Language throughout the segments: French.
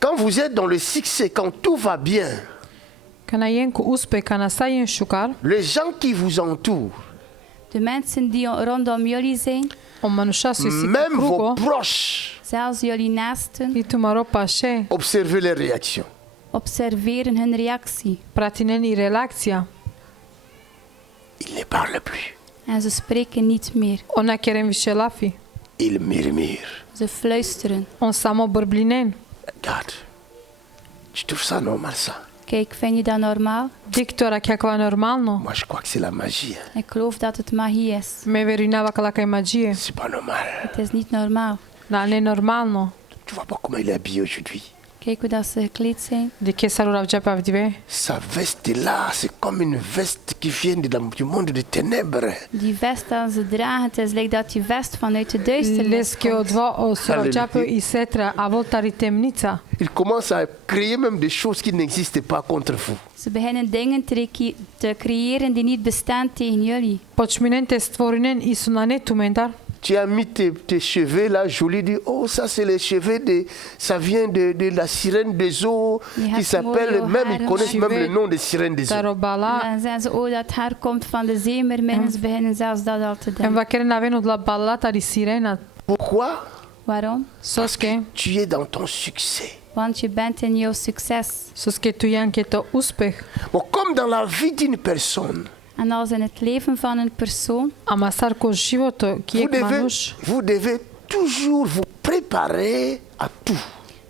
Quand vous êtes dans le succès, quand tout va bien, Kana jen ku uspeh, kana sa jen shukar, les gens qui vous entourent, De mensen die rondom jullie zijn, on manushasi si même vos krugo, proches, zelfs jullie naasten, i tu maro pashe, observez les réactions. observeren hun reactie. pratinen i relakcija. Ils ne parlent plus. En ze spreken niet meer. Ona keren više lafi, Ils murmurent. Ze fluisteren. on samo brblinen. Regarde, tu trouves ça normal ça? Kijk, vind je dat normaal? Diktora kakva normalno, Moi je crois que c'est la magie. Hein. Ik geloof dat het magie is. me verinava kalaka je magie. C'est pas normal. Het is niet normaal. Da, nenormalno. Tu vois pas comment il est habillé aujourd'hui? Kijk hoe dat ze gekleed zijn. De ke saru ravđa pavdive. Sa veste là, c'est comme une veste qui vient du monde des ténèbres. Die vest dat ze dragen, het is like dat die vest vanuit de duisternis Leske komt. o se ravđapaju i setra, a voltari temnica. Il commence à créer même des choses qui n'existent pas contre vous. Ze beginnen dingen te creëren die niet bestaan tegen jullie. Počminente stvorinen i su na netu mentar. Tu as mis tes cheveux là, jolis, dis, oh ça c'est les cheveux ça vient de la sirène des eaux, qui s'appelle, même ils connaissent même le nom des sirènes des eaux. Dar o En bala, dan zeggen ze, oh dat haar komt van de zeemermin. Ze beginnen zelfs dat al te en denken. va keren avenu la balata di sirena. Pourquoi? Waarom? Soske, Tu es dans ton succès. Want je bent in jouw succes. soske tu jan ke to uspeh. Bon, comme dans la vie d'une personne, En als in het leven van een persoon, Amasar ko životo, kijek manuš, vous devez toujours vous préparer à tout.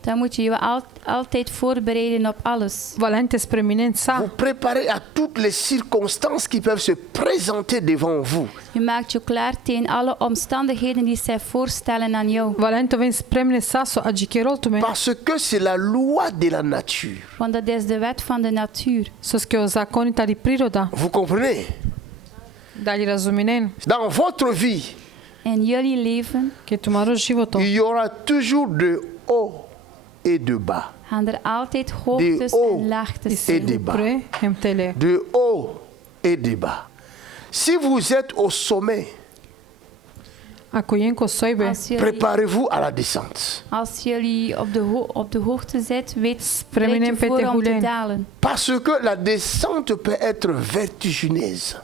dan moet je je altijd voorbereiden op alles. valente spreminen sa. Vous préparez à toutes les circonstances qui peuvent se présenter devant vous. Je maakt je klaar tegen alle omstandigheden die zij voorstellen aan jou. Valento ven spremne sa so adjikerol tu me. Parce que c'est la loi de la nature. Want dat is de wet van de natuur. Soske o zakonita di priroda. Vous comprenez? Da li razuminen. Dans votre vie, In jullie leven Ke tu maro životo. il y aura toujours de haut et de bas. gaan er altijd hoogtes haut en laagtes et zijn. de bas. Pre, hemtele. De haut et de bas. Si vous êtes au sommet, Ako jenko soibe. préparez-vous à la descente. Als jullie op de hoogte zit, weet Preminem je voor pete om te hulen. dalen. Parce que la descente peut être vertigineuse.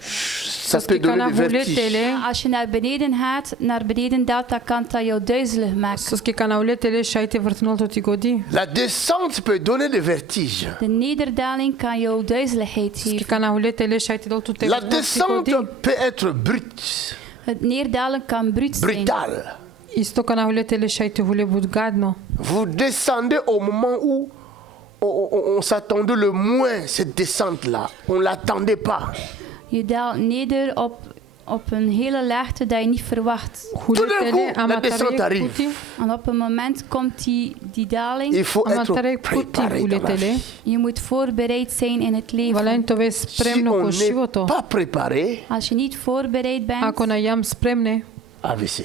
Ça peut Soske donner kana des vertiges. huletele. Als je naar beneden gaat, naar beneden daalt, dan kan dat jou duizelig maken. Soske kana huletele și ai te vrtnul tot igodi. La descente peut donner des vertiges. De nederdaling kan jou duizeligheid Soske geven. kana huletele și ai te dol tu te La vrtnul tot descente igodi. peut être brute, Het neerdalen kan bruut zijn. brutale. Isto kana huletele și ai te hule budgadno. Vous descendez au moment où on s'attendait le moins cette descente-là. On ne l'attendait pas. Je daalt neder op een hele laagte dat je niet verwacht. Huletele coup, la descente amatare arrive. kuti. En op een moment komt die daling. Il faut Amatare être kuti préparé dans la huletele. vie. Je moet voorbereid zijn in het leven. Valento ve Si spremno ko on n'est životo. pas préparé, Als je niet voorbereid bent, Ako na jam spremne. AVC.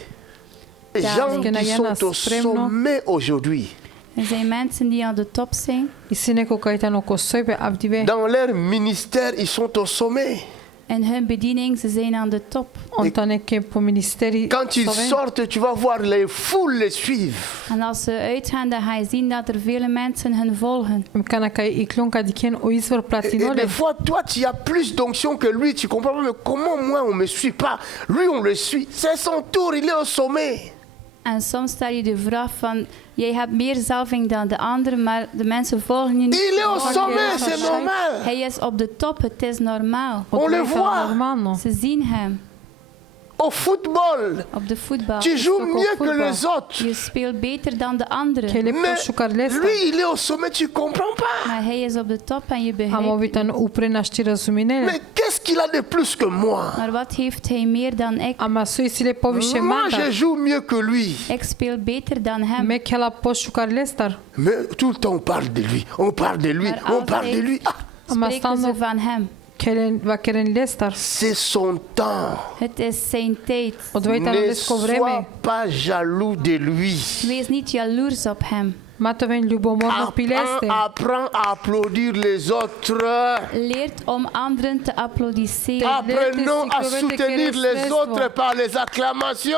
Les Ja, gens que qui Nayana sont au spremno. sommet aujourd'hui, er zijn mensen die aan de top zijn. I sineko kaitano ko soibe avdive. dans leur ministère, ils sont au sommet. In hun bediening, ze zijn aan de top. Ontane ke po ministeri. Quand ils soven. sortent, tu vas voir les foules les suivent. En als ze uitgaan, dan ga je zien dat er vele mensen hen volgen. Kana kai iklonka diken o izvor Et platinole. des fois, toi, tu as plus d'onction que lui. Tu comprends pas, mais comment moi, on ne me suit pas? Lui, on le suit. C'est son tour, il est au sommet. En soms stel je de vraag van, jij hebt meer zalving dan de anderen, maar de mensen volgen je niet. Il est au sommet, c'est normal. Hij is op de top, het is normaal. On le voit. Normalno. Ze zien hem Au football, op de voetbal. tu joues au mieux que football. les autres. Je speelt beter dan de anderen. Kele po Mais shukarlesta. lui, il est au sommet, tu comprends pas. Maar hij is op de top en je Am begrijpt. ovitan upre naști razuminele. Mais qu'est-ce qu'il a de plus que moi? Maar wat heeft hij meer dan ik? Ama suisile poviše Moi, manda. je joue mieux que lui. Ik speel beter dan hem. Me kela po shukarlestar. Mais tout le temps, on parle de lui. On parle de lui. Maar On parle de lui. Ah, Ama Spreken ze stando van hem. kelen va keren lestar. c'est son temps. Het is zijn tijd. Odvejta Ne lesko sois vreme. pas jaloux de lui. Wees niet jaloers op hem. Má to ven ľubomorno pileste. Apprends à applaudir les autres. Leert om anderen te applaudisseren. Apprenons à soutenir les autres par les acclamations.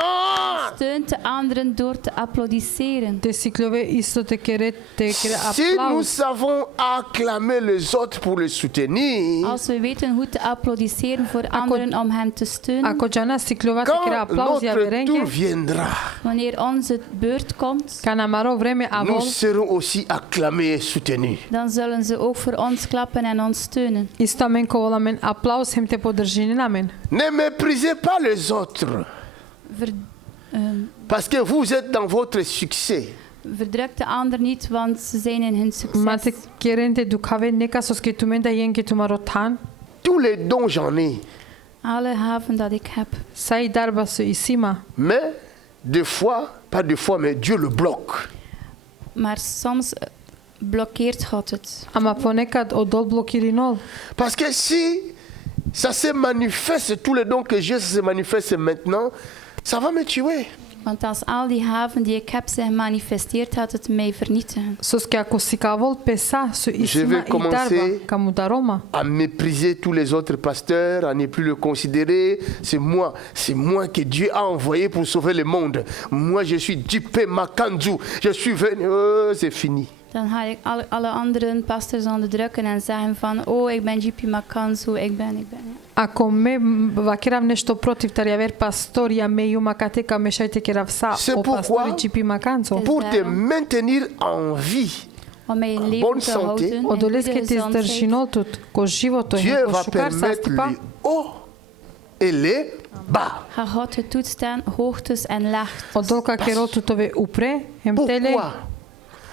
Steun de anderen door te applaudisseren. Te sikľové isto te kere Si nous aplauz. savons acclamer les autres pour les soutenir, Als we weten hoe te applaudisseren voor anderen om hen te steunen, Ako Jana sikľova te kere quand aplauz ja notre tour verenke. viendra, wanneer onze beurt komt, Ka nám maro vreme a vol, nous serons aussi acclamés et soutenus. dan zullen ze ook voor ons klappen en ons steunen. isto amen ko volamen aplauz hem te podržini namen. Ne méprisez pas les autres, parce que vous êtes dans votre succès. Verdruk de ander niet, want ze zijn in hun Ma te succes. kerente dukave neka sos ke tumen da yen ke tumaro tan. Tous les dons j'en ai, Alle haven dat ik heb. Sai darba su isima. mais des fois, pas des fois, mais Dieu le bloque. Maar soms blokkeert God het. Ama ponekad odol blokirinol. Parce que si ça se manifeste, tous les dons que j'ai, ça se manifeste maintenant, ça va me tuer. Want als al die haven die ik heb zich manifesteert, gaat het mij vernietigen. Sos ke ako sikavol pesa su isima vais i commencer darba kamu daroma. À mépriser tous les autres pasteurs, à ne plus le considérer. C'est moi que Dieu a envoyé pour sauver le monde. Moi, je suis Dipé Makanzu. Je suis venu. C'est fini. Dan ga ik alle andere pastors onderdrukken en zeggen van, oh, ik ben JP Makanzu, ik ben. Ako me vakerav nešto protiv tar javer pastori a me yuma kateka me šajte kerav sa C'est o pourquoi- pastori GP Makanzo. Pour te maintenir en vie, Om mij in Bonne leven te santé. houden. in Odoleske goede te gezondheid. zdržinol tut ko životo Dieu he ko va šukar permettre sastipa. les hauts et les bas. Ga God het toestaan, hoogtes en laagtes. Odolka kero tutove upre hem tele. Pourquoi?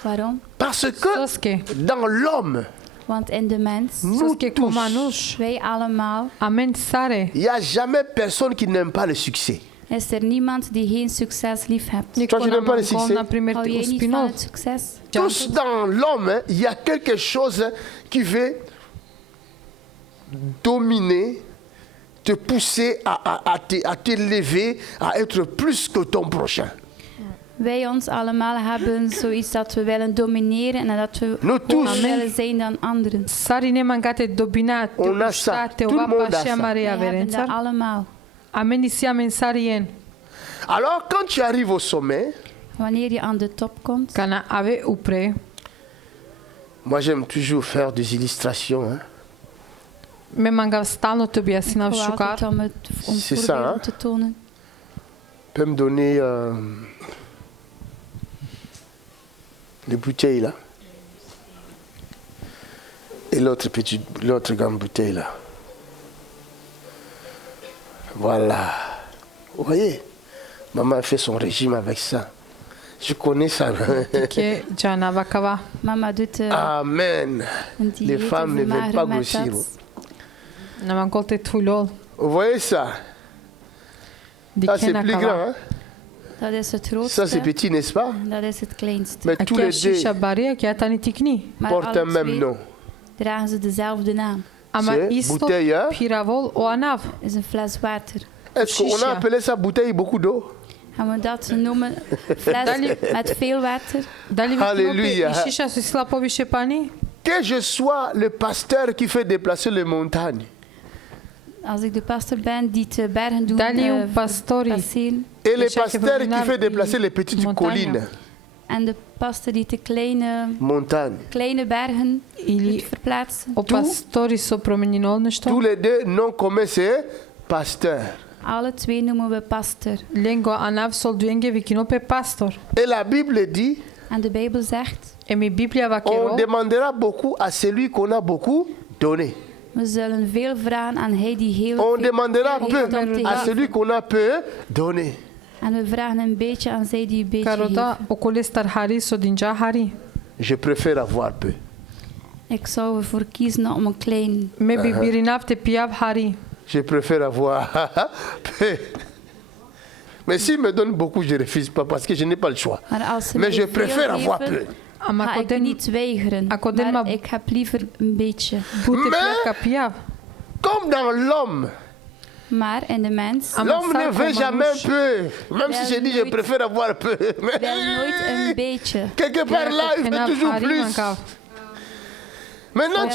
Waarom? Parce que Soske. dans l'homme, Want in de mens, nous Soske ko tous, manush. wij allemaal, Amen sare. il n'y a jamais personne qui n'aime pas le succès. is er niemand die geen succes lief hebt. Niko je n'aimes pas le nam succès? na primer Hou te jij niet van uspinol. het succes? Tous dans l'homme, il y a quelque chose qui veut dominer, te pousser à t'élever, à être plus que ton prochain. Wij ons allemaal hebben zoiets dat we willen domineren en dat we Nous tous. hoger willen zijn dan anderen. Sari ne mangate dobina te On a ça. usta te Tout le ova monde a pașea ça. Maria Wij hebben dat Verențar. allemaal. Amen isi amen sarien. Alors quand tu arrives au sommet, Wanneer je aan de top komt, Kana ave upre. moi j'aime toujours faire des illustrations. Hein. Me mangav stalno te objasnila gewoon šukar. altijd om C'est ça, voorbeelden hein? te tonen. Tu peux me donner les bouteilles là. Et l'autre grande bouteille là. Voilà. Vous voyez, maman a fait son régime avec ça. Je connais ça. Ke Jana vakava. Mama doet Amen. een Les dieet femmes ne over veulent pas mager met grossir. dat. Naman kolte tvulol. Vous voyez ça? Ça c'est Dikena plus grand. kava. Hein? Dat is het Ça c'est grootste, petit, n'est-ce pas? dat is het kleinste. Mais tous Akia les deux shisha baria ke atani tikni. Maar portent alle un même twee nom. dragen ze dezelfde naam. Ama C'est isto bouteille, hein? piravol o anav. Het is een fles water. Est-ce qu'on Chicha. a appelé ça bouteille beaucoup d'eau? Gaan we dat noemen? Fles met veel water. Dali Halleluja. i shisha su sila poviše pani. Que je sois le pasteur qui fait déplacer les montagnes, Als ik de pastor ben die te bergen doet Dali un pastori. passeren. et le Chaque pasteur qui promenade, fait déplacer les petites montagne. collines, En de pastor die te kleine bergen Ili doet verplaatsen. o pastori so promenjinol tous nešto. les deux non commun c'est pasteur. Alle twee noemen we pastor. Lengo anav sol duenge vikino pe pastor. Et la Bible dit, En de Bijbel zegt, E mi Biblia va on kero. demandera beaucoup à celui qu'on a beaucoup donné. we zullen veel vragen aan hij die heel On veel demandera heeft peu om te à geven. celui qu'on a peu donné. En we vragen een beetje aan zij die een beetje Karota geven. okole star hari so dinja hari. Je préfère avoir peu. Ik zou ervoor kiezen om een klein. Me bibirinav te piav hari. Je préfère avoir peu. Mais s'il me donne beaucoup, je ne refuse pas parce que je n'ai pas le choix. Maar als ze Mais mij je veel préfère avoir peu. geven, Ama ga ik koden niet weigeren. akoden Maar ma- ik heb liever een beetje. bute Mais- plaka piav. Comme dans l'homme, Maar in de mens L'homme ne veut jamais un peu. Même si je dis je nooit- préfère avoir peu. Mais wil nooit een beetje. quelque part là, il veut toujours plus. Maintenant,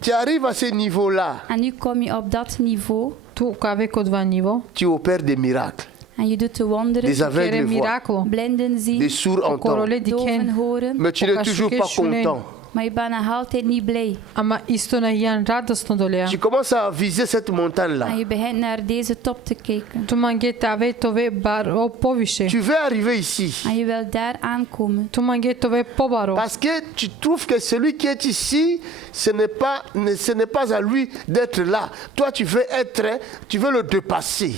tu arrives à ce niveau-là. En nu kom je op dat niveau. Tu că aveai câtva nivel, Tu opères des miracles. En je doet de wonderen. Des aveugles chiede voient. miracolo. Blinden zien. Des sourds entendent. Corole di Doven Ken. horen. Mais tu n'es toujours pas content. Maar je bent nog altijd niet blij. Ama isto na Ian radosno dolea. Tu commences à viser cette montagne-là. En je begint naar deze top te kijken. Tu mangete avei tove bar o poviše. Tu veux arriver ici. En je wilt daar aankomen. Tu mangete tove pobaro. Parce que tu trouves que celui qui est ici, ce n'est pas à lui d'être là. Toi, tu veux le dépasser.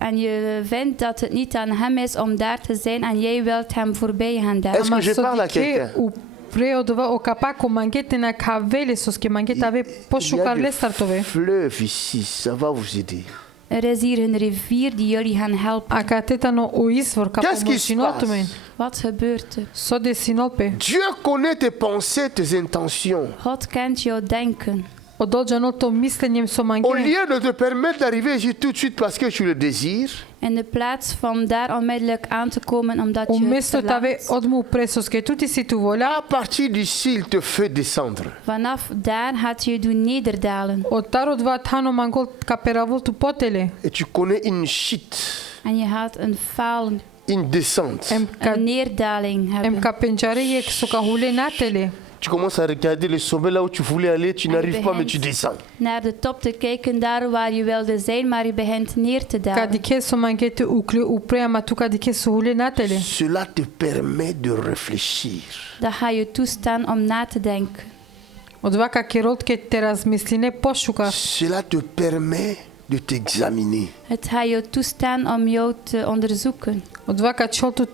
En je vindt dat het niet aan hem is om daar te zijn. En jij wilt hem voorbij gaan daar. Est-ce que je parle à quelqu'un? Preodova o capaco mangete na cavele sos que mangete ave Il y a poșucarle des startove. fleuves ici, ça va vous aider. Er is hier een rivier die jullie gaan helpen. A cateta no o izvor ca Qu'est-ce qui se pomoćinotumen. passe? Wat gebeurt er? So de sinope. Dieu connaît tes pensées, tes intentions. God kent jouw denken. O dođa no to mislenjem so Au mange. lieu de te permettre d'arriver ici tout de suite parce que tu le désires, In de plaats van daar onmiddellijk aan te komen omdat je het Umesto tave verlangt. odmu presos que tu ti si tu volea. à partir d'ici, il te fait descendre. Vanaf daar gaat je doen nederdalen. O taro dva tano mangol ca peravol tu potele. Et tu connais une chute, En je gaat een faal, une descente. een neerdaling Em hebben. ca penjare e so ca hule natele. Tu commences à regarder le sommet là où tu voulais aller, tu n'arrives pas, mais tu descends. Naar de top te kijken, daar waar je wilde zijn, maar je begint neer te Ca dalen. dike so mangete uprea ma tu ca dike so hule natele. Cela te permet de réfléchir. Dat ga je toestaan om na te denken. O dva ca kerolt ke te razmisline poșuca. Cela te permet de t'examiner. Het gaat je toestaan om jou te onderzoeken. O dva ca cioltu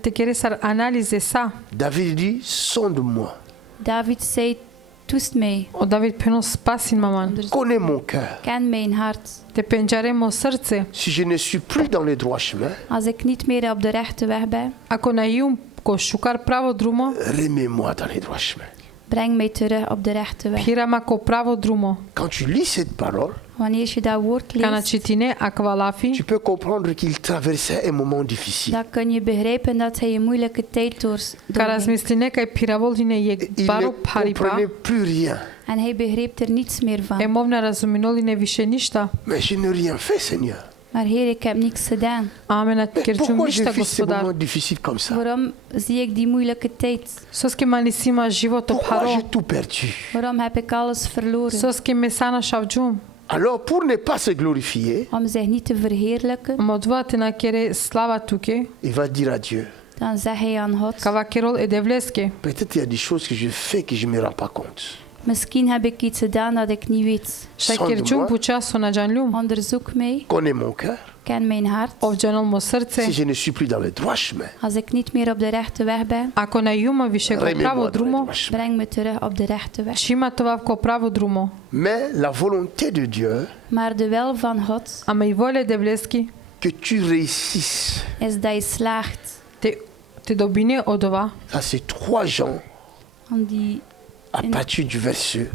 te kere sar analize sa. David dit, sonde-moi, David zei, toest mij, O David penos spasin maman. connais mon cœur. ken mijn hart. Te penjare mo srce. Si je ne suis plus dans les droits chemins, Als ik niet meer op de rechte weg ben, Ako na iu ko šukar pravo drumo, remets-moi dans les droits chemins. breng mij terug op de rechte weg. hirama ko pravo drumo. Quand tu lis cette parole, Wanneer je dat woord Kana leest, citine akvalafi, tu peux comprendre qu'il traversait un moment difficile. dan kun je begrijpen dat hij een moeilijke tijd ka doorging. razmisline kai piravoline je Il ne baro paripa, comprenait plus rien. En hij begreep er niets meer van. emovna razuminoline više ništa. Mais je n'ai rien fait, Seigneur. Maar Heer, ik heb niks gedaan. Amena Mais kerčum pourquoi ništa je vis ces gospodar. moments difficiles comme ça? Waarom zie ik die moeilijke tijd? Soski manisima život Pourquoi obharo, j'ai tout perdu? Waarom heb ik alles verloren? soski mesana šavđum, Alors, pour ne pas se glorifier, Om zich niet te verheerlijken, modvate na kere slava tuke, il va dire à Dieu, dan zegt hij aan God, kava kerol edevleske. peut-être il y a des choses que je fais que je ne me rends pas compte. misschien heb ik iets gedaan dat ik niet weet. Šta Sonde kerčum moi. puča so na džanljum, Onderzoek mij, Connais mon cœur. ken mijn hart. ovđanol mo srce, Si je ne suis plus dans le droit chemin, Als ik niet meer op de rechte weg ben, ako na iuma više ko pravo remets-moi dans le drumo, droit chemin. breng me terug op de rechte weg. šima tovav ko pravo drumo. Mais la volonté de Dieu, Maar de wil van God Ama i vole devleski que tu réussisses. is dat je slaagt. te dobine odova, Ça, c'est 3 Jean Om die à partir du verset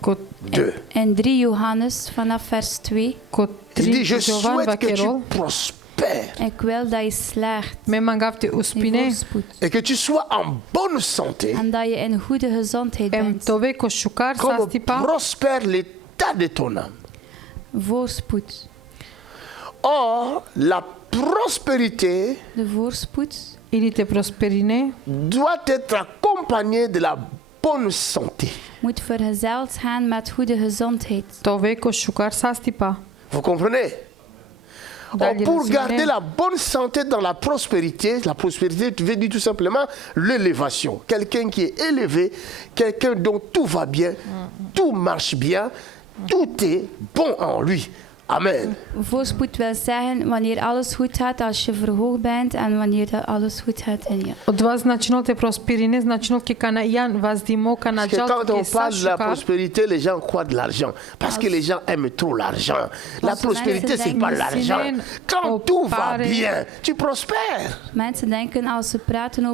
ko 2. in 3 Johannes vanaf vers 2. ko Il dit, je 3 Jovan va souhaite que kerol, tu prospères Ik wil dat je slaagt. me mangav te In uspine, voorspoed. et que tu sois en bonne santé, En dat je in goede gezondheid em bent. tove ko šukar comme sastipa, prospère l'état de ton âme. Voorspoed. Or, la prospérité De voorspoed ili te prosperine, doit être accompagnée de la bonne santé. moet vergezeld gaan met goede gezondheid. tove ko šukar sastipa. Vous comprenez? Dans Or, les pour résumés. garder la bonne santé dans la prospérité veut dire tout simplement l'élévation. Quelqu'un qui est élevé, quelqu'un dont tout va bien, tout marche bien, tout est bon en lui. Amen. Voorspoed wil zeggen wanneer alles goed gaat, als je verhoogd bent en wanneer dat alles goed gaat in je. Od vás značilo te prospirine, značilo ki kana Jan vas dimo kana Parce que džal quand ke on sa parle de la šukar. prospérité, les gens croient de l'argent. Parce que les gens aiment trop l'argent. La prospérité, c'est pas l'argent. Quand tout va bien, tu prospères. Mensen denken als ze praten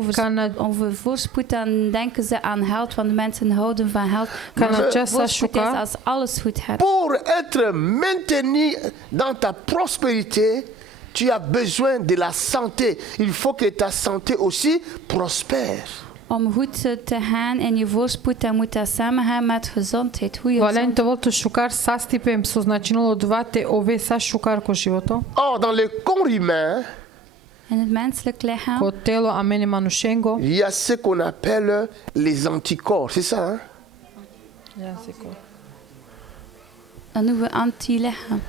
over voorspoed, dan denken ze aan geld, want mensen houden van geld. Kana Maar džal sa voorspoed is šukar. als alles goed gaat. Pour être maintenu dans ta prospérité, tu as besoin de la santé. Il faut que ta santé aussi prospère. Om goed te gaan in je voorspoed, dan moet dat samengaan met gezondheid. Goeie Valen gezondheid. to voltu šukar sastipem su značilo dva te ove sa šukar ko životo. Or, dans le corps humain, In het menselijk lichaam Ko telo a mene manušengo. il y a ce qu'on appelle les anticorps. C'est ça, hein? Ja, siko. dat noemen we antilichaam.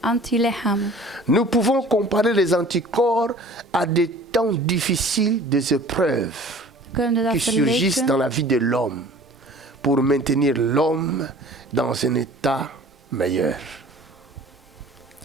Antilichamen. Nous pouvons comparer les anticorps à des temps difficiles, des épreuves Kunnen we dat qui surgissent vergelijken? dans la vie de l'homme pour maintenir l'homme dans un état meilleur.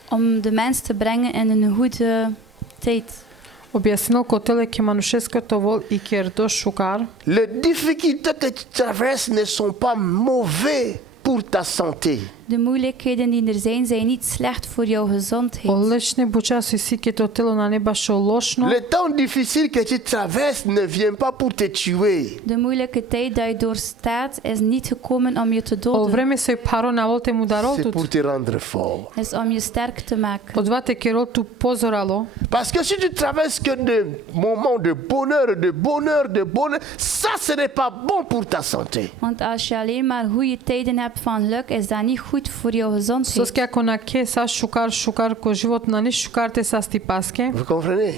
Om de mens te brengen in een goede tijd. Objasnil ko tele ki manušesko to vol I kjer do šukar. Les difficultés que tu traverses ne sont pas mauvais pour ta santé. De moeilijkheden die er zijn niet slecht voor jouw gezondheid. Olečne bučasu si ke to telo na neba šo lošno. Le temps difficile que tu traverses ne vient pas pour te tuer. De moeilijke tijd dat je doorstaat is niet gekomen om je te O doden. vreme se paro na volte mu darol C'est tut. pour te rendre fort. Het is om je sterk te maken. Od dva te kerol tu pozoralo. Parce que si tu traverses que des moments de bonheur, de bonheur, de bonheur, ça ce n'est pas bon pour ta santé. Want als je alleen maar goede tijden hebt van geluk, is dat niet goed voor jouw Sos gezondheid. ke ako na ke sa šukar ko život na ni šukar te sa stipaske. Vous comprenez?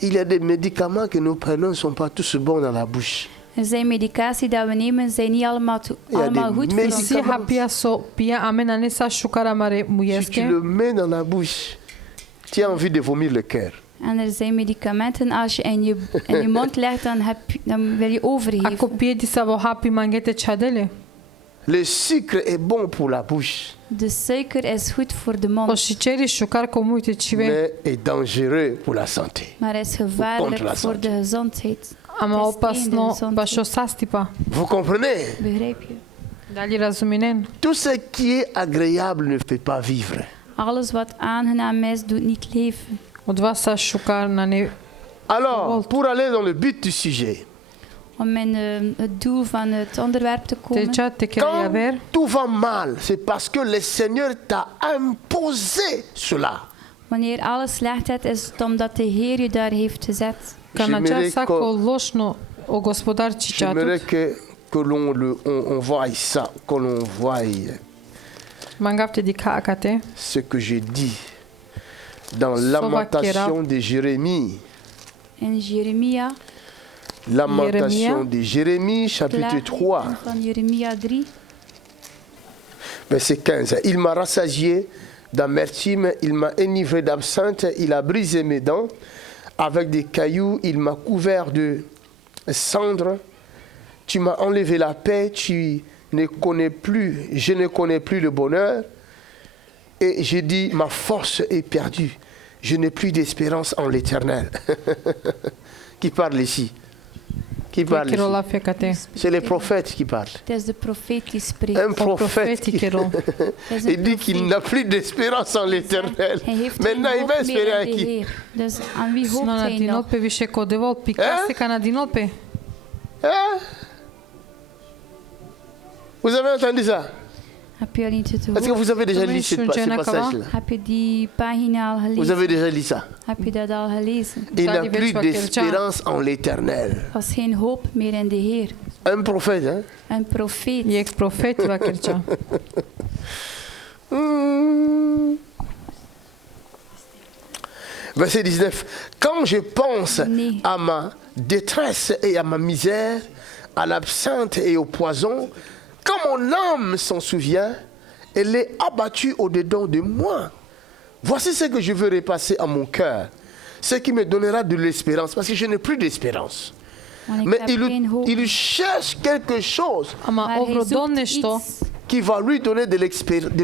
Il y a des médicaments que nous prenons ne sont pas tous bons dans la bouche. Er zijn medicatie dat we nemen, zijn niet allemaal, allemaal goed voor ons. Si hapia so pia amena ne sa šukara mare Si tu mujeske. le mets dans la bouche, tu as envie de vomir le cœur. En er zijn medicamenten, als je in je mond legt, dan wil je overgeven. Ako pije di sa vo hapi mangete čadele. Le sucre est bon pour la bouche, De suiker is goed voor de O mond, și ceri šukar ko mujte čive. mais est dangereux pour la santé. maar is Contre la gevaarlijk voor santé. de gezondheid. Ama Het is opasno tegen de baš o sastipa. Vous comprenez? Begrijp je? Da li razuminen? Tout ce qui est agréable ne fait pas vivre. Alles wat aangenaam is, doet niet leven. Od dva sa šukar na ne... Alors, pour aller dans le but du sujet, Om in het doel van het onderwerp te Te komen. cea te kera quand iaver. tout va mal, c'est parce que le Seigneur t'a imposé cela. Wanneer alles slecht gaat, is het omdat de Heer je daar heeft gezet. Ca na cea J'aimerais sa que- ko lošno o gospodar J'aimerais ciceatut. que on voie ça, que l'on voie Mangapte di ka akate. ce que j'ai dit dans Sova Lamentation de Jérémie. In Jeremia, Lamentation de Jérémie, chapitre 3, klaagliederen van Jeremia 3, verset 15. Il m'a rassasié d'amertume, il m'a enivré d'absinthe, il a brisé mes dents. Avec des cailloux, il m'a couvert de cendres. Tu m'as enlevé la paix, je ne connais plus le bonheur. Et j'ai dit, ma force est perdue. Je n'ai plus d'espérance en l'Éternel. Qui parle ici? Qui parle Kero ici? la fekate. C'est les prophètes qui parlent. het is de profeet die spreekt. Un O prophète profeti qui kero. Het is een il dit qu'il profeet. n'a plus d'espérance en l'Éternel. Hij heeft geen Maintenant, il va hoop meer espérer à in de qui? Heer. Dus aan wie hoopt No na hij nog? dinolpe više ko devol pikase ca na dinolpe. Hein? Vous avez entendu ça? Heb je al niet het Est-ce que gehoord? vous avez déjà lu Oui, ce je suis passage-là? Heb je die pagina al Vous gelezen? avez déjà lu ça? Heb je dat al gelezen? Il Ça, n'a il plus va d'espérance en l'Éternel. Er was geen hoop meer in de Heer. Un prophète, hein? Een profeet. Je profeti va kerča. Verset 19. Quand je pense Nee. à ma détresse et à ma misère, à l'absinthe et au poison, quand mon âme s'en souvient, elle est abattue au-dedans de moi. Voici ce que je veux repasser à mon cœur, ce qui me donnera de l'espérance, parce que je n'ai plus d'espérance. Want ik Mais heb geen hoop. il cherche quelque chose Ama Maar hij ovrodon zoekt nešto. iets qui va lui donner de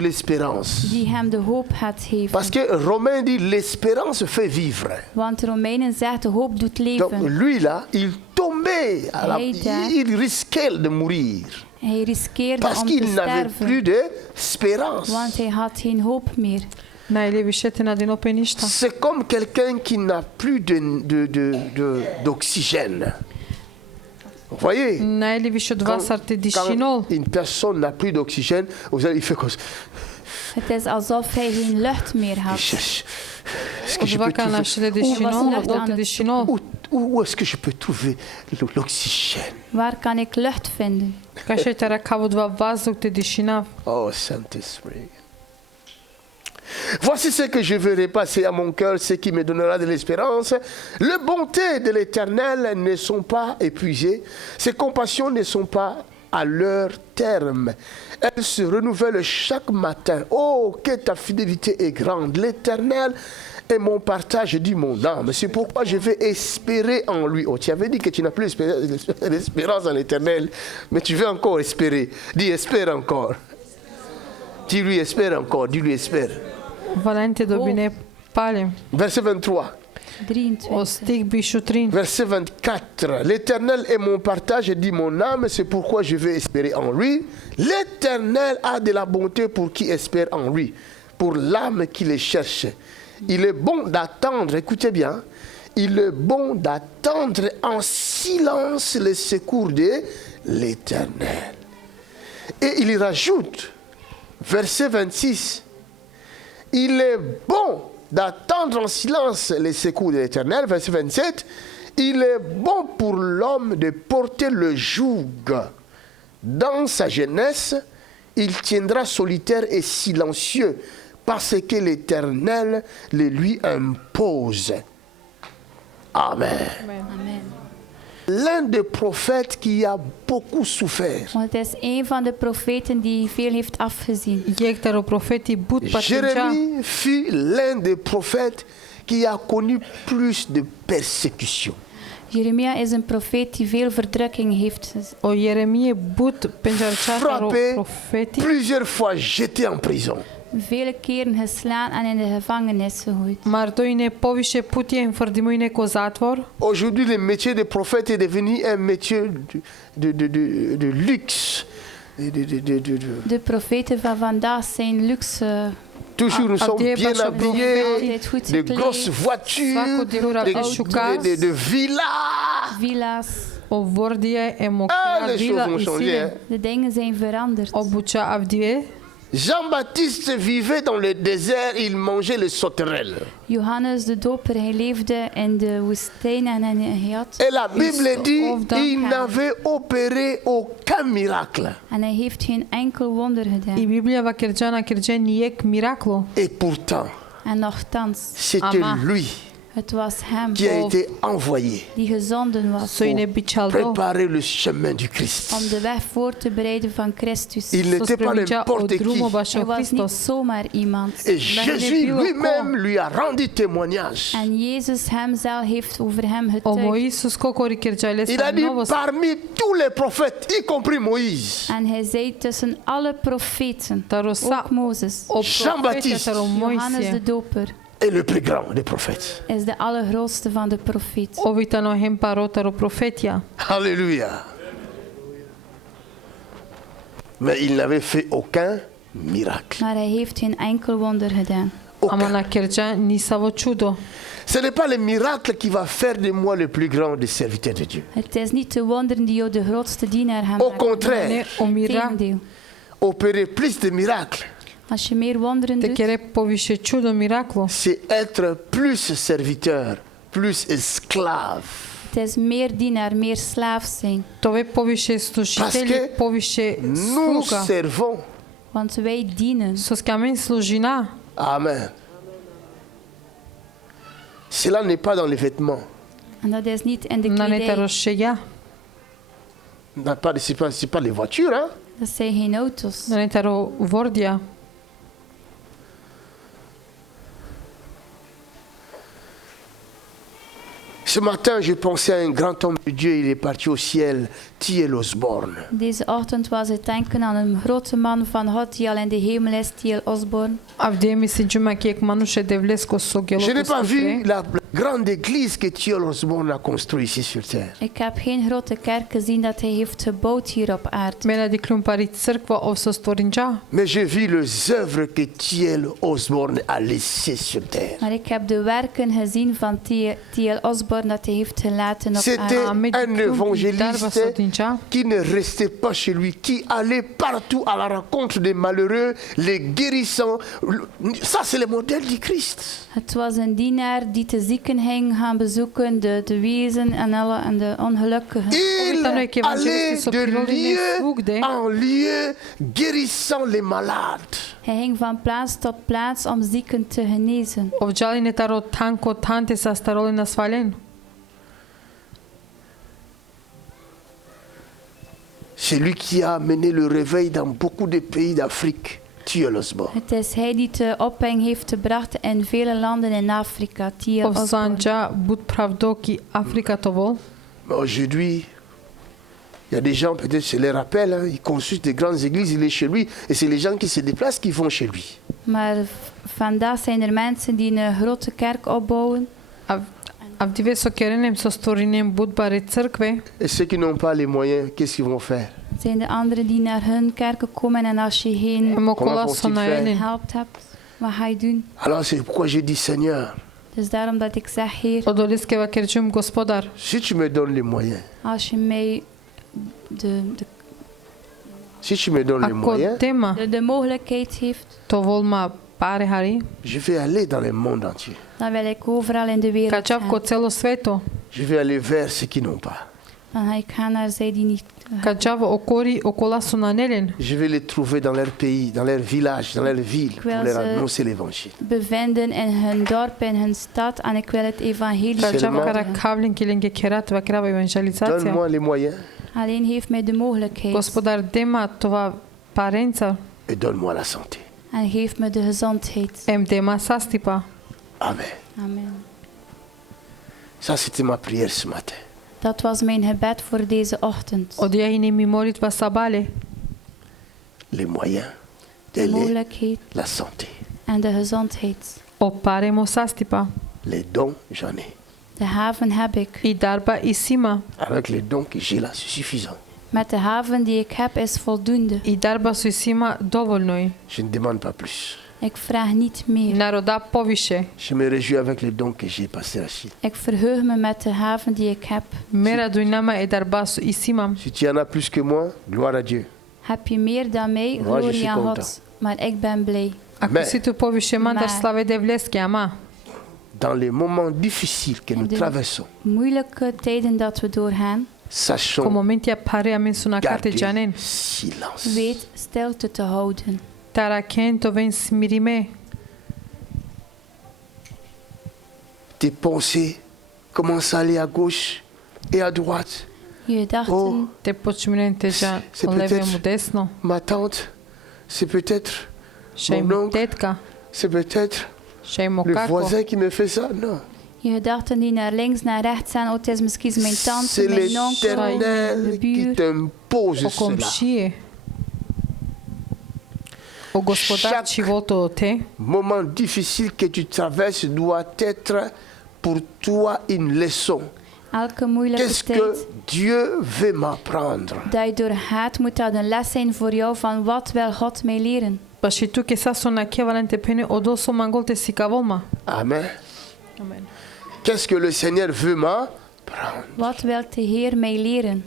l'espérance. Die hem de hoop gaat geven. Parce que Romain dit l'espérance fait vivre. Want de Romeinen zegt de hoop doet Donc leven. lui là, il tombait, il risquait de mourir. Hij riskeerde Parce om te qu'il n'avait sterven. plus d'espérance. Want hij had geen hoop meer. Najeli više te nadino ništa. C'est comme quelqu'un qui n'a plus d'oxygène. Vous voyez? Najeli više od vas ar te dișinol. Quand une personne n'a plus d'oxygène, il fait comme ça. Het is alsof hij geen lucht meer had. Est-ce que je peux Od vaka našle trouver, dișinol, od te dișinol. où est-ce que je peux trouver l'oxygène? Waar kan ik lucht vinden? Ca și te rakav od va vazduh te dișinav. Oh Saint-Esprit. Voici ce que je veux repasser à mon cœur, ce qui me donnera de l'espérance. Les bontés de l'Éternel ne sont pas épuisées. Ses compassions ne sont pas à leur terme. Elles se renouvellent chaque matin. Oh, que ta fidélité est grande. L'Éternel est mon partage, dit mon âme. C'est pourquoi je vais espérer en lui. Oh, tu avais dit que tu n'as plus l'espérance en l'Éternel, mais tu veux encore espérer. Dis, espère encore. Dis-lui, espère encore. Dis-lui, espère. Valente dobine pale. Verset 23. 23. O stig bișutrin. Verset 24. L'Éternel est mon partage, dit mon âme, c'est pourquoi je vais espérer en lui. L'Éternel a de la bonté pour qui espère en lui, pour l'âme qui le cherche. Il est bon d'attendre, écoutez bien, il est bon d'attendre en silence le secours de l'Éternel. Et il rajoute, verset 26, il est bon d'attendre en silence les secours de l'Éternel. Verset 27, il est bon pour l'homme de porter le joug. Dans sa jeunesse, il tiendra solitaire et silencieux parce que l'Éternel le lui impose. Amen. Amen. L'un des prophètes qui a beaucoup souffert. Want het is een van de profeten die veel heeft afgezien. Jectaro profetii but patricea. Jérémie fut l'un des prophètes qui a connu plus de persécutions. Jeremia is een profeet die veel verdrukking heeft. O Ieremie but penjarcearo profetii. Plusieurs fois jeté en prison. Vele keren geslaan en in de gevangenis gegooid. Mar to i ne poviše put je infrdimoj neko zatvor. Aujourd'hui, le métier de prophète est devenu un métier de luxe. De profeten van vandaag zijn luxe. Toujours nous sommes bien habillés, de grosses voitures, de villas. Villa's. O vordie Ah, emokina les choses vila ont i changé. sile. Hein? De dingen zijn veranderd. Obucea avdie. Jean-Baptiste vivait dans le désert, il mangeait les sauterelles. Johannes de Doper, hij leefde in de woestijn en hij had. Et la Bible dit il n'avait opéré aucun miracle. En hij heeft geen enkel wonder gedaan. I Biblia va kerđana kerđe nijek miraklo. Et pourtant, En nochtans, c'était Ama. lui het was hem qui a été envoyé die gezonden was Să-i ne bicaldo. préparer le chemin du Christ. om de weg voor te bereiden van Christus. Il Să n'était pas spremicea o n'importe drumo qui. baš Hij o was niet Hristos. zomaar iemand. Et Jésus lui-même lui a rendu témoignage. En Jezus hemzelf heeft over hem Ovo getuigd. Iisus kokori kerđale Il a sa dit novos. parmi tous les prophètes, y compris Moïse, En hij zei tussen alle profeten, Taro sa ook Mozes, o Jean-Baptiste. profete taro Johannes de Moisie. Doper est le plus grand des prophètes. is de allergrootste van de profeten. Ovitano hem paro taro profetia. Alléluia. Mais il n'avait fait aucun miracle. Maar hij heeft geen enkel wonder gedaan. Aucun. Amana kerđa ni savo čudo. Ce n'est pas le miracle qui va faire de moi le plus grand des serviteurs de Dieu. Het is niet de wonderen die jou de grootste dienaar gaan Au maken. contraire, Ne o mira Tegendeel. opérer plus de miracles, Als je meer wonderen te doet, kere poviše čudo miraklo. c'est être plus serviteur, plus esclave. het is meer dienaar, meer slaaf zijn. To ve poviše služitelji, Parce que poviše Nous sluga. servons. Want wij dienen. Sos kamen služina. Amen. Cela n'est pas dans les vêtements. En dat is niet in de Na ne kledij. taro šeja. C'est pas les voitures. Hein? Dat zijn geen auto's. Na ne taro vordia. Ce matin, je pensais à un grand homme de Dieu, il est parti au ciel, T.L. Osborne. Deze ochtend was het denken aan een grote man van God die al in de hemel is, T.L. Osborne. Je n'ai pas vu la grande église que T.L. Osborne a construite ici sur terre. Ik heb geen grote kerk gezien dat hij heeft gebouwd hier op aarde. Mais j'ai vu les œuvres que T.L. Osborne a laissées sur terre. Maar ik heb de werken gezien van T.L. Osborne dat hij heeft gelaten op C'était aarde. un évangéliste qui ne restait pas chez lui, qui allait partout à la rencontre des malheureux, les guérissant. Ça, c'est le modèle du Christ. Het was een dienaar die de zieken ging gaan bezoeken, de wezen en de ongelukkigen. Il allait de lieu en lieu, guérissant les malades. Hij ging van plaats tot plaats om zieken te genezen. C'est lui qui a amené le réveil dans beaucoup de pays d'Afrique. T.L. Osborne. Het is hij die de opwekking heeft gebracht in vele landen in Afrika. T.L. Osborne. Mais aujourd'hui, il y a des gens, peut-être c'est les rappels, hein, ils construisent des grandes églises, il est chez lui, et c'est les gens qui se déplacent qui vont chez lui. Maar vandaag zijn er mensen die een grote kerk opbouwen. Et ceux qui n'ont pas les moyens, qu'est-ce qu'ils vont faire? Zijn de anderen die naar hun kerken komen en als je geen helpt hebt, wat ga je doen? Alors c'est pourquoi j'ai dit Seigneur, Dus daarom dat ik zeg, Heer, si tu me donnes les moyens, als je mij de mogelijkheid heeft, je vais aller dans le monde entier. dan wil ik overal in de wereld gaan. Je vais aller vers ceux qui n'ont pas. Dan ga ik gaan naar zij die niet. Je vais les trouver dans leur pays, dans leur village, dans leur ville, pour leur annoncer l'évangile. Bevinden in hun dorp, in hun stad, en ik wil het evangelie. Donne-moi les moyens. Alleen heeft mij de mogelijkheid. Et donne-moi la santé. En geef me de gezondheid. Amen. Amen. Ça, c'était ma prière ce matin. Dat was mijn gebed voor deze ochtend. Les moyens, De mogelijkheid la santé. en de gezondheid. Les dons, j'en ai. De haven heb ik. Avec les dons que j'ai là, c'est suffisant. Met de haven die ik heb is voldoende. Je ne demande pas plus. Ik vraag niet meer. Je me réjouis avec les dons que j'ai, Pasteur Achille. Ik verheug me met de haven die ik heb. Si tu en as plus que moi, gloire à Dieu. Heb je meer dan mij, glorie aan God. Maar ik ben blij. Dans les moments difficiles que nous traversons, moeilijke tijden dat we doorgaan, sachons garder silence. Weet stilte te houden. Tes pensées commencent à aller à gauche et à droite. Je gedachten. C'est peut-être ma tante, c'est peut-être mon oncle, c'est peut-être le voisin qui me fait ça. Non. Je gedachten die naar links, naar rechts zijn. Oh, het is misschien mijn tante, mijn onkel, de buur. Chaque moment difficile que tu traverses doit être pour toi une leçon. Qu'est-ce que Dieu veut m'apprendre? Dat je doorgaat, moet dat een les zijn voor jou van wat wil God mij leren. Amen. Qu'est-ce que le Seigneur veut m'apprendre? Wat wil de Heer mij leren?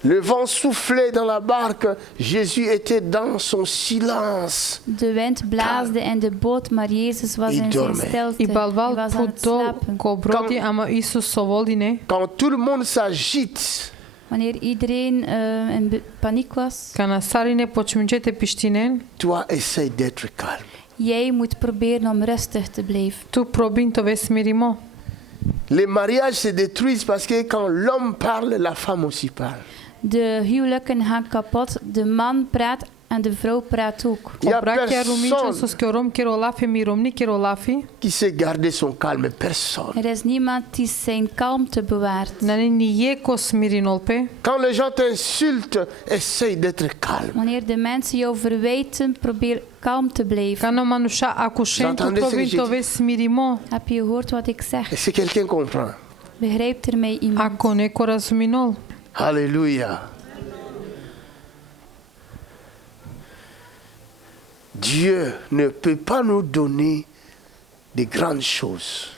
Le vent soufflait dans la barque. Jésus était dans son silence. De wind blaasde in de boot, maar Jezus was in zijn stilte. Hij was aan het slapen. Quand tout le monde s'agite, wanneer iedereen in paniek was, toi essaye d'être calme. Jij moet proberen om rustig te blijven. Les mariages se détruisent parce que quand l'homme parle, la femme aussi parle. De huwelijken gaan kapot. De man praat en En de vrouw praat ook. Il n'y a Obrátia rumiča personne so skjorom kirolafi miromni kirolafi. qui sait garder son calme. Personne. Er is niemand die zijn kalmte bewaart. Nani ni eko smirinolpe. Quand les gens t'insultent, essaye d'être calme. Wanneer de mensen jou verwijten, probeer kalm te blijven. Kano manusha akushentu J'entendais ce que j'ai provintove smirimo. Heb je gehoord wat ik zeg? Est-ce que quelqu'un comprend? Begrijpt er mij iemand? Ako neko razuminol. Alléluia. Dieu ne peut pas nous donner de grandes choses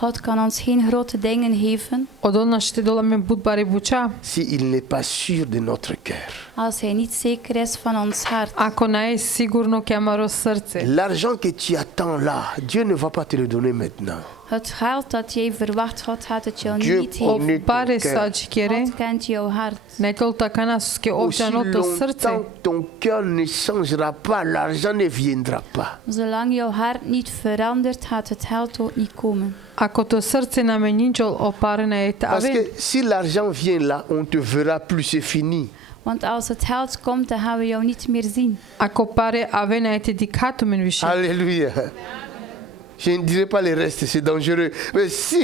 God kan ons geen grote dingen geven Odolna ще доламе будбари буча. s'il n'est pas sûr de notre cœur. als hij niet zeker is van ons hart. Ако не е сигурно ќе ама срце. L'argent que tu attends là, Dieu ne va pas te le donner maintenant. Het geld dat jij verwacht, God gaat het jou Dieu niet geven. connaît ton Паре cœur. сач кере. God kent jouw hart. Некол така нас ке Aussi објаното срце. longtemps ton cœur ne changera pas, l'argent ne viendra pas. Zolang jouw hart niet verandert, gaat het geld ook niet komen. Ако то срце наменинџол опарена е Parce тавен. que si l'argent vient là, on ne te verra plus, c'est fini. Want als het geld komt, dan gaan we jou niet meer zien. Ако паре авена е те дикатумен више. Alléluia. Je ne dirai pas les restes, c'est dangereux. Mais si.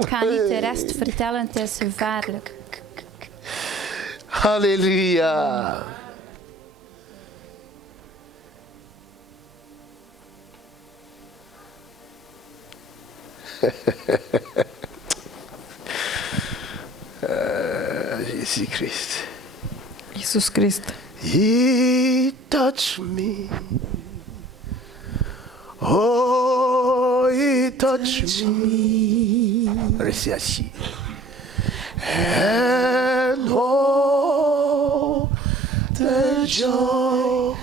Ik ga niet de rest vertellen, het is gevaarlijk. Alléluia. Jésus-Christ. Исус Христ. He touched me. Oh, he touched me. Restez assis. And oh, the joy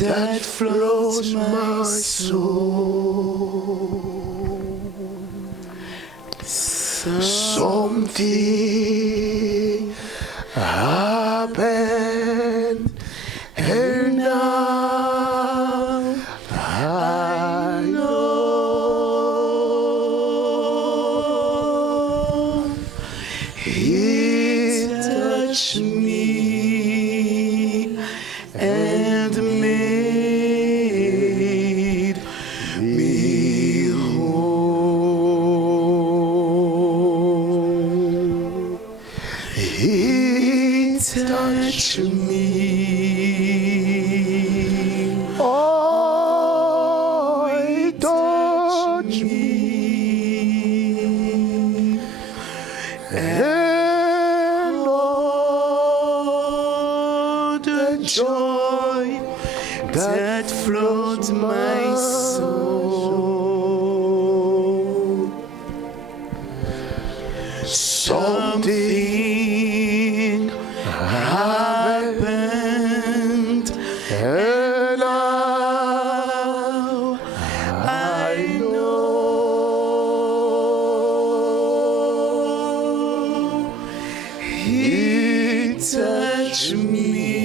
that flows my soul. Something happened, and now I know He touched me and made me whole. He touched me. Oh, He touched me. And oh, the joy that floods my soul. Something happened, and now I know He touched me.